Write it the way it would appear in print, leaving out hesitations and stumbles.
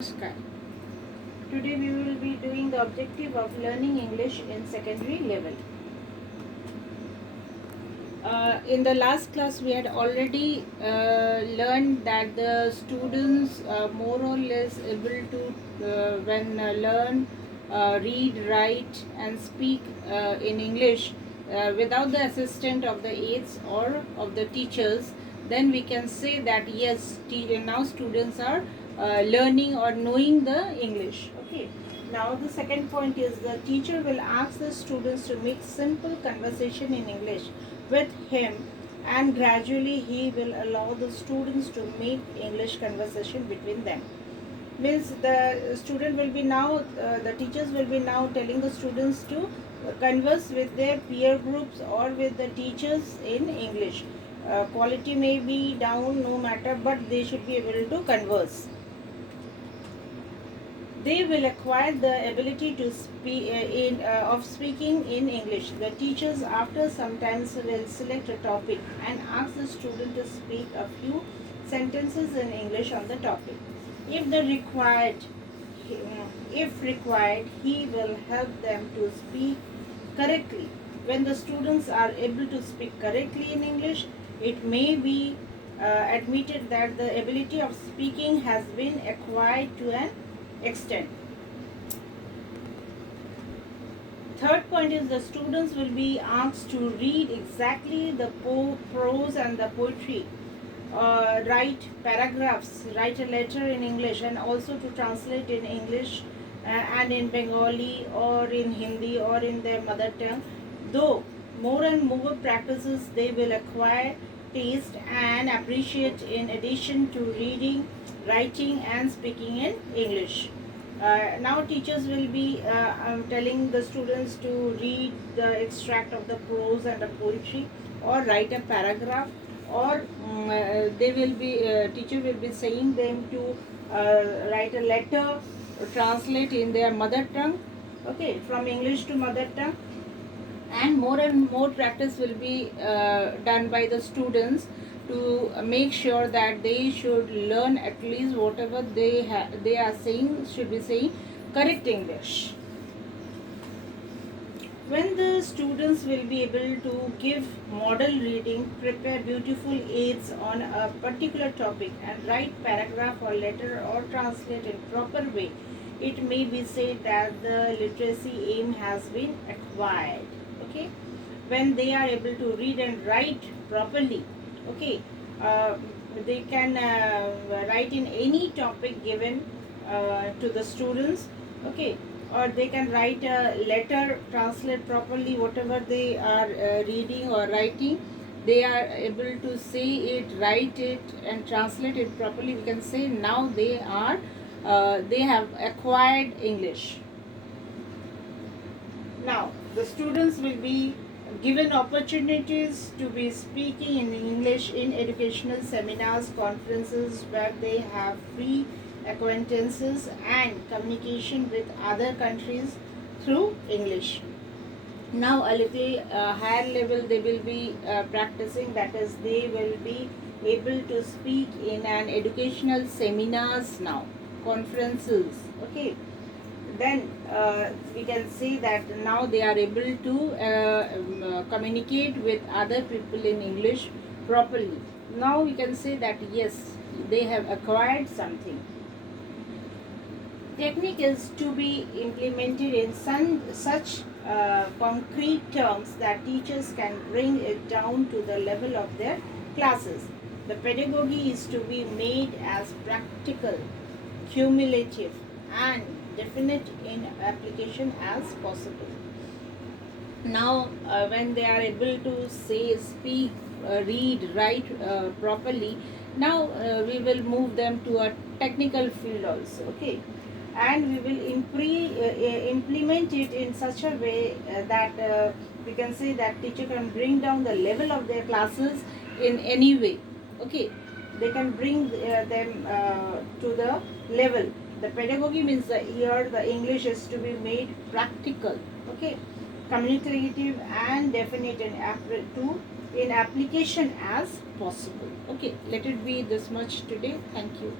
Namaskar. Today we will be doing the objective of learning English in secondary level. In the last class we had already learned that the students more or less able to when learn read, write and speak in English without the assistance of the aides or of the teachers, then we can say that yes, now students are learning or knowing the English. Okay. Now the second point is the teacher will ask the students to make simple conversation in English with him, and gradually he will allow the students to make English conversation between them. Means the student will be now the teachers will be now telling the students to converse with their peer groups or with the teachers in English. Quality may be down, no matter, but they should be able to converse. They will acquire the ability to speak of speaking in English. The teachers after sometimes will select a topic and ask the student to speak a few sentences in English on the topic. If the required if required, he will help them to speak correctly. When the students are able to speak correctly in English, it may be admitted that the ability of speaking has been acquired to an extent. Third point is the students will be asked to read exactly the prose and the poetry, write paragraphs, write a letter in English, and also to translate in English and in Bengali or in Hindi or in their mother tongue. Though more and more practices, they will acquire taste and appreciate in addition to reading, writing and speaking in English. Now teachers will be telling the students to read the extract of the prose and the poetry, or write a paragraph, or they will be teacher will be saying them to write a letter, translate in their mother tongue, okay, from English to mother tongue. And more practice will be done by the students to make sure that they should learn at least whatever they are saying should be saying correct English. When the students will be able to give model reading, prepare beautiful aids on a particular topic and write paragraph or letter or translate in proper way, it may be said that the literacy aim has been acquired. Okay. When they are able to read and write properly, okay, uh, they can write in any topic given to the students, okay, or they can write a letter, translate properly whatever they are reading or writing. They are able to say it, write it and translate it properly. We can say now they have acquired English. Now the students will be given opportunities to be speaking in English in educational seminars, conferences where they have free acquaintances and communication with other countries through English. Now a little higher level they will be practicing, that is they will be able to speak in an educational seminars now, conferences, okay. Then we can see that now they are able to communicate with other people in English properly. Now we can say that yes, they have acquired something. Technique is to be implemented in such concrete terms that teachers can bring it down to the level of their classes. The pedagogy is to be made as practical, cumulative and definite in application as possible. Now when they are able to say, speak, read, write properly, now we will move them to a technical field also, okay, and we will implement it in such a way that we can say that teacher can bring down the level of their classes in any way, okay. They can bring them to the level. The pedagogy means that here the English is to be made practical, okay, communicative and definite in application as possible. Okay, let it be this much today. Thank you.